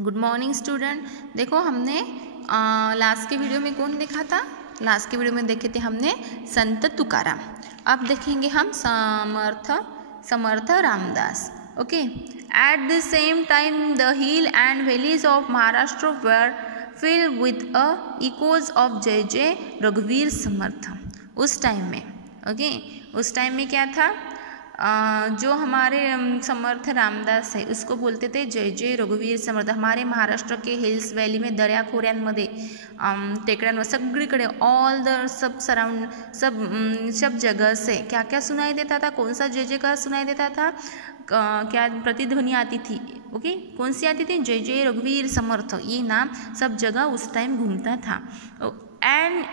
Good morning student. देखो हमने last के वीडियो में कौन देखा था? लास्ट के वीडियो में देखे थे हमने संत तुकाराम। अब देखेंगे हम Samarth Ramdas. Okay. At the same time the hill and valleys of Maharashtra were filled with echoes of Jai Jai रघुवीर समर्थ। उस टाइम में उस टाइम में क्या था? जो हमारे समर्थ रामदास है उसको बोलते थे जय जय रघुवीर समर्थ। हमारे महाराष्ट्र के हिल्स वॅली में दऱ्याखोऱ्यांमध्ये टेकड्यांवर सगळीकडे ऑल द सब जगह से क्या क्या सुनाई देता था? कौन सा जय जयकार सुनाई देता था? क्या प्रतिध्वनि आती थी? ओके, कौन सी आती थी? जय जय रघुवीर समर्थ, ये नाम सब जगह उस टाइम घूमता था। And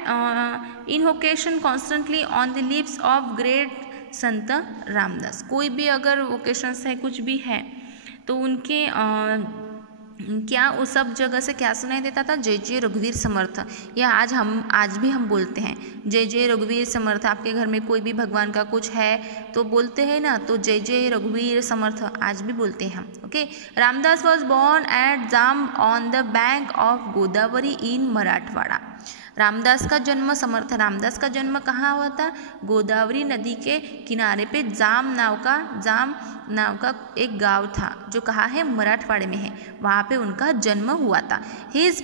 invocation constantly on the lips of great संत रामदास। कोई भी अगर वोकेशंस है, कुछ भी है, तो उनके क्या उस सब जगह से क्या सुनाई देता था? जय जय रघुवीर समर्थ। या आज भी हम बोलते हैं जय जय रघुवीर समर्थ। आपके घर में कोई भी भगवान का कुछ है तो बोलते हैं ना, तो जय जय रघुवीर समर्थ आज भी बोलते हैं हम। Okay. Ramdas was born at Jamb on the bank of Godavari in Marathwada. Ramdas का जन्म, समर्थ रामदास का जन्म कहाँ हुआ था? गोदावरी नदी के किनारे पे जाम नाव का एक गांव था जो कहाँ है? मराठवाड़े में है। वहाँ पे उनका जन्म हुआ था। His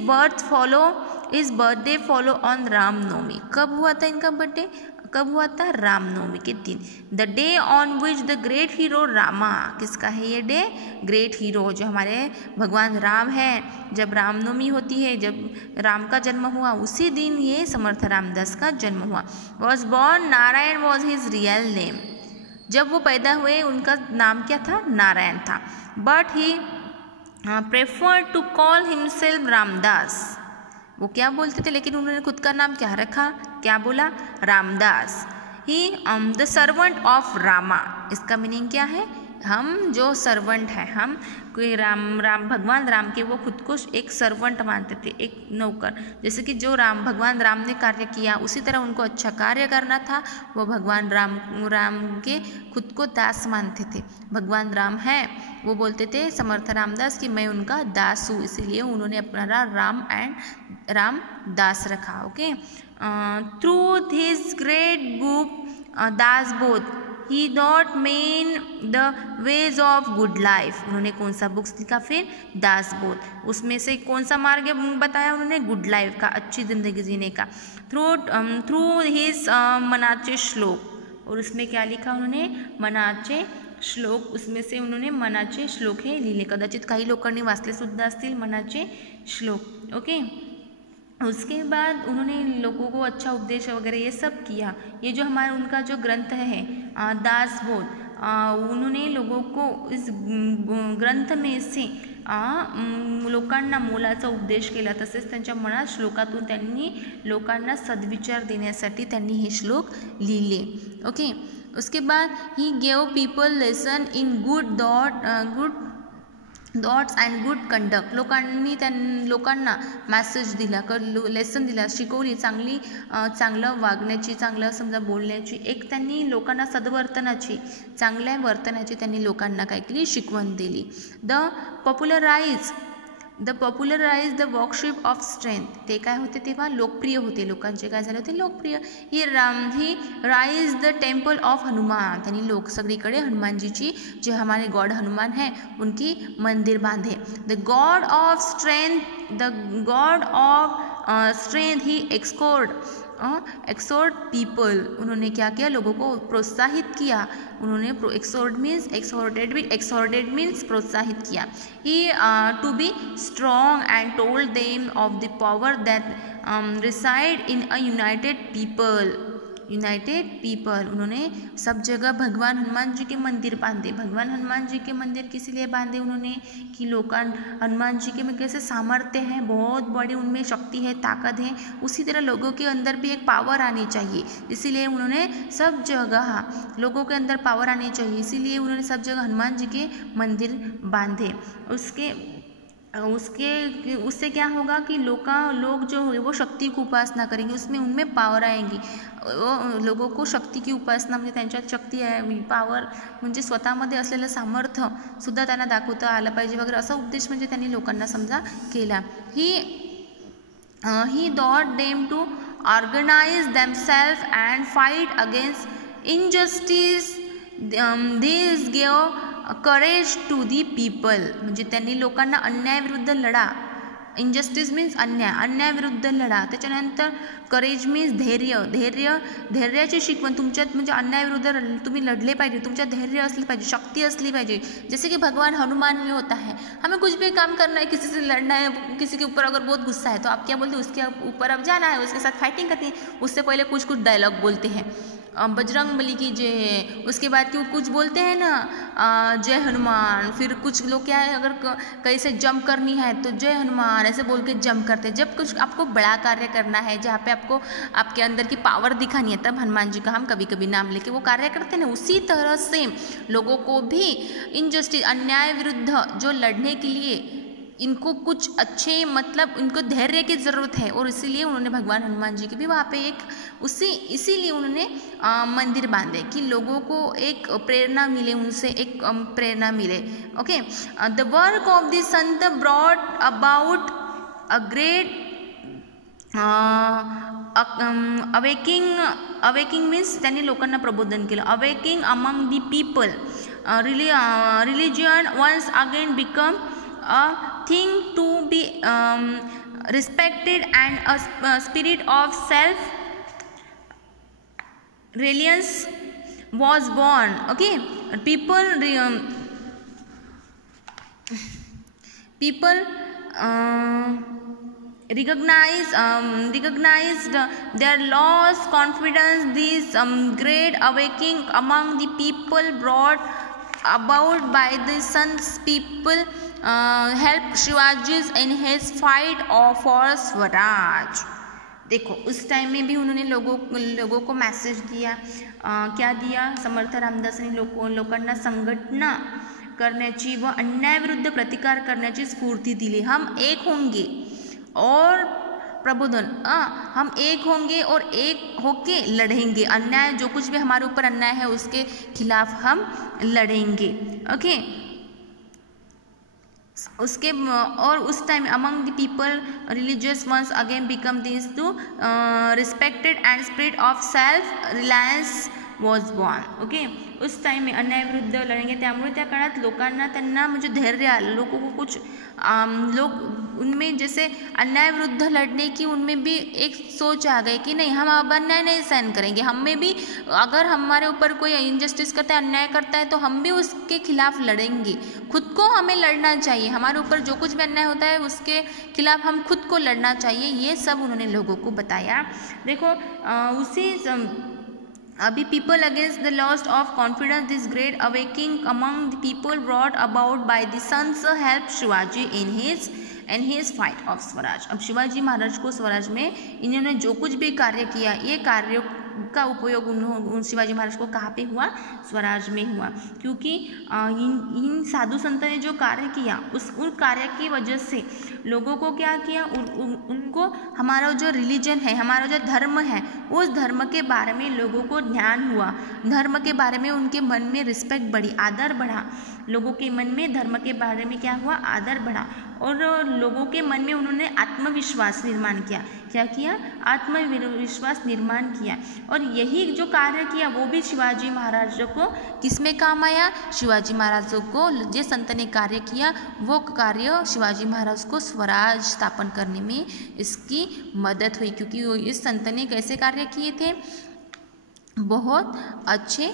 birthday follow on Ramnavami. कब हुआ था इनका बर्थडे? कब हुआ था? रामनवमी के दिन। The day on which the great hero Rama. किसका है ये डे? ग्रेट हीरो जो हमारे भगवान राम है। जब रामनवमी होती है, जब राम का जन्म हुआ, उसी दिन ये समर्थ रामदास का जन्म हुआ। Was born, Narayan was his real name. जब वो पैदा हुए उनका नाम क्या था? नारायण था। But he prefer to call himself Ramdas. वो क्या बोलते थे, लेकिन उन्होंने खुद का नाम क्या रखा? क्या बोला? रामदास। ही द सर्वेंट ऑफ रामा। इसका मीनिंग क्या है? हम जो सर्वेंट है, हम कोई राम भगवान राम के वो खुद को एक सर्वेंट मानते थे, एक नौकर। जैसे कि जो भगवान राम ने कार्य किया उसी तरह उनको अच्छा कार्य करना था। वो भगवान राम के खुद को दास मानते थे। भगवान राम है, वो बोलते थे समर्थ रामदास कि मैं उनका दास हूँ, इसीलिए उन्होंने अपना रामदास रखा। Okay. Through his great book Dasbodh he dot main the ways of good life. उन्होंने कौन सा बुक्स लिखा फिर? दासबोध। उसमें से कौन सा मार्ग बताया उन्होंने? गुड लाइफ का, अच्छी जिंदगी जीने का। थ्रू हिज मनाचे श्लोक। और उसमें क्या लिखा उन्होंने? मनाचे श्लोक। उसमें से उन्होंने मनाचे श्लोक हे लिहिले। कदाचित काही लोकांनी वाचले सुद्धा असतील मनाचे श्लोक। ओके। उसके बाद उन्होंने लोगों को अच्छा उपदेश वगैरह ये सब किया। ये जो हमारा उनका जो ग्रंथ है दासबोध, उन्होंने लोगों को इस ग्रंथ में से लोकांना मोलाचा उपदेश केला। तसेच त्यांच्या मनात श्लोकातून त्यांनी लोकांना सद्विचार देण्यासाठी त्यांनी हे श्लोक लिहिले। ओके। उसके बाद he gave people lesson in good thoughts and good conduct. लोकांना मॅसेज दिला, लेसन दिला, शिकवली चांगलं वागण्याची, चांगलं समजा बोलण्याची, एक त्यांनी लोकांना सद्वर्तनाची, चांगल्या वर्तनाची त्यांनी लोकांना काय केली? शिकवण दिली। The popularize the worship of strength. ते काय होते तेव्हा? लोकप्रिय होते, लोकांचे काय झाले होते? लोकप्रिय। He rise the temple of Hanuman. त्यांनी सगळीकडे हनुमानजीची, जो हमारे गॉड हनुमान है, उनकी मंदिर बांधे। The god of strength he exhorted people. उन्होंने क्या किया? लोगों को प्रोत्साहित किया। उन्होंने एक्सोर्टेड मीन्स प्रोत्साहित किया। He to be strong and told them of the power that reside in a united people. उन्होंने सब जगह भगवान हनुमान जी के मंदिर बांधे। भगवान हनुमान जी के मंदिर किस लिए बांधे उन्होंने? कि हनुमान जी के में कैसे सामर्थ्य है, बहुत बड़ी उनमें शक्ति है, ताकत है, उसी तरह लोगों के अंदर भी एक पावर आनी चाहिए। इसीलिए उन्होंने सब जगह लोगों के अंदर पावर आनी चाहिए, इसीलिए उन्होंने सब जगह हनुमान जी के मंदिर बांधे। उससे क्या होगा कि लोग जो है वो शक्ती को उपासना करेंगे, उसमें उनमें पावर आएंगी. लोगों को शक्ती की उपासना म्हणजे त्यांच्यात शक्ती आहे, पावर म्हणजे स्वतःमध्ये असलेलं सामर्थ्य सुद्धा त्यांना दाखवता आलं पाहिजे वगैरे, असा उद्देश म्हणजे त्यांनी लोकांना समजा केला. he taught them to organize themselves and fight against injustice. This gave courage to the people. म्हणजे त्यांनी लोकांना अन्यायाविरुद्ध लढा. इनजस्टिस मीन्स अन्यायाविरुद्ध लढा. त्याच्यानंतर करेज मीन्स धैर्याची शिकवण. तुमच्यात म्हणजे अन्यायाविरुद्ध तुम्ही लढले पाहिजे, तुमच्यात धैर्य असले पाहिजे, शक्ती असली पाहिजे. जैसे कि भगवान हनुमान में होता है, हमें कुछ भी काम करना है, किसी से लड़ना है, किसी के ऊपर अगर बहुत गुस्सा है तो आप क्या बोलते हैं, उसके ऊपर अब जाना है, उसके साथ फाइटिंग करती है. उससे पहले कुछ डायलॉग बोलते हैं, बजरंग बली की जय है. उसके बाद क्यों कुछ बोलते हैं ना, जय हनुमान. फिर कुछ लोग क्या है, अगर कहीं से जंप करनी है तो जय हनुमान ऐसे बोल के जंप करते हैं. जब कुछ आपको बड़ा कार्य करना है, जहाँ पे आपको आपके अंदर की पावर दिखानी है, तब हनुमान जी का हम कभी कभी नाम लेके वो कार्य करते हैं ना. उसी तरह से लोगों को भी इनजस्टिस, अन्याय विरुद्ध जो लड़ने के लिए इनको कुछ अच्छे मतलब इनको धैर्य की ज़रूरत है, और इसीलिए उन्होंने भगवान हनुमान जी की भी वहाँ पे इसीलिए उन्होंने मंदिर बांधे कि लोगों को एक प्रेरणा मिले, उनसे एक प्रेरणा मिले. Okay. The work of the sant brought about a great awakening means त्यांनी लोकांना प्रबोधन केलं. Awakening among the people. Religion once again become a thing to be respected, and a spirit of self reliance was born. Okay. People recognized their lost confidence. This great awakening among the people brought about by the sons people help Shivaji in his fight for Swaraj. देखो उस time में भी उन्होंने लोगों को message दिया. क्या दिया, समर्थ रामदासांनी लोकांना संघटना करण्याची व अन्यायाविरुद्ध प्रतिकार करण्याची स्फूर्ती दिली. हम एक होंगे और प्रबोधन, हम एक होंगे और एक होके लड़ेंगे. अन्याय जो कुछ भी हमारे ऊपर अन्याय है उसके खिलाफ हम लड़ेंगे. ओके. उसके और उस time among the people religious once again become this to respected and spirit of self reliance was born. Okay. उस टाइम में अन्याय विरुद्ध लढेंगे, त्यामुळे त्या काळात लोकांना त्यांना म्हणजे धैर्य आलं. लोगों को कुछ लोग उनमें जैसे अन्याय विरुद्ध लड़ने की उनमें भी एक सोच आ गई कि नहीं, हम अब अन्याय नहीं सहन करेंगे. हम में भी अगर हमारे ऊपर कोई इनजस्टिस करता है, अन्याय करता है, तो हम भी उसके खिलाफ लड़ेंगे. खुद को हमें लड़ना चाहिए. हमारे ऊपर जो कुछ भी अन्याय होता है उसके खिलाफ हम खुद को लड़ना चाहिए. ये सब उन्होंने लोगों को बताया. देखो उसी अभी people against the loss of confidence. This great awakening among the people brought about by the sons help Shivaji in his fight of Swaraj. अब शिवाजी महाराज को स्वराज में इन्होंने जो कुछ भी कार्य किया, ये कार्य का उपयोग उन शिवाजी महाराज को कहाँ पे हुआ, स्वराज में हुआ. क्योंकि इन साधु संत ने जो कार्य किया उन कार्य की वजह से लोगों को क्या किया, उनको हमारा जो रिलीजन है, हमारा जो धर्म है, उस धर्म के बारे में लोगों को ज्ञान हुआ. धर्म के बारे में उनके मन में रिस्पेक्ट बढ़ी, आदर बढ़ा. लोगों के मन में धर्म के बारे में क्या हुआ, आदर बढ़ा. और लोगों के मन में उन्होंने आत्मविश्वास निर्माण किया. क्या किया, आत्मविश्वास निर्माण किया. और यही जो कार्य किया वो भी शिवाजी महाराज को किस में काम आया, शिवाजी महाराज को जिस संत ने कार्य किया वो कार्य शिवाजी महाराज को स्वराज स्थापन करने में इसकी मदद हुई. क्योंकि इस संत ने कैसे कार्य किए थे, बहुत अच्छे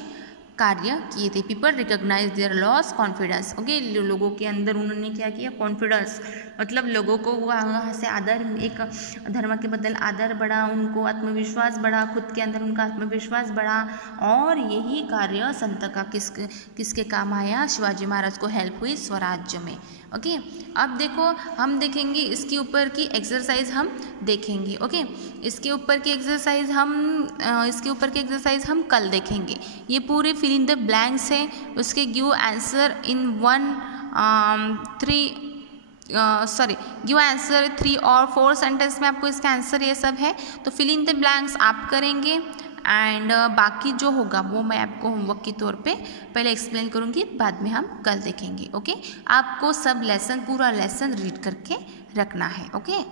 कार्य किए थे. People recognise their loss confidence. Okay. लोगों के अंदर उन्होंने क्या किया, कॉन्फिडेंस, मतलब लोगों को वहाँ से आदर, एक धर्म के बदल आदर बढ़ा, उनको आत्मविश्वास बढ़ा, खुद के अंदर उनका आत्मविश्वास बढ़ा. और यही कार्य संत का किसके काम आया, शिवाजी महाराज को हेल्प हुई स्वराज्य में. ओके. अब देखो हम देखेंगे इसके ऊपर की एक्सरसाइज हम देखेंगे. ओके. इसके ऊपर की एक्सरसाइज हम कल देखेंगे. ये पूरे फिल इन द ब्लैंक्स है, उसके give answer in 1 3 sorry give answer 3 और 4 सेंटेंस में आपको इसका आंसर ये सब है। तो फिल इन द ब्लैंक्स आप करेंगे एंड बाकी जो होगा वो मैं आपको होमवर्क के तौर पे पहले एक्सप्लेन करूँगी, बाद में हम कल देखेंगे। ओके, आपको सब लेसन पूरा लेसन रीड करके रखना है। ओके।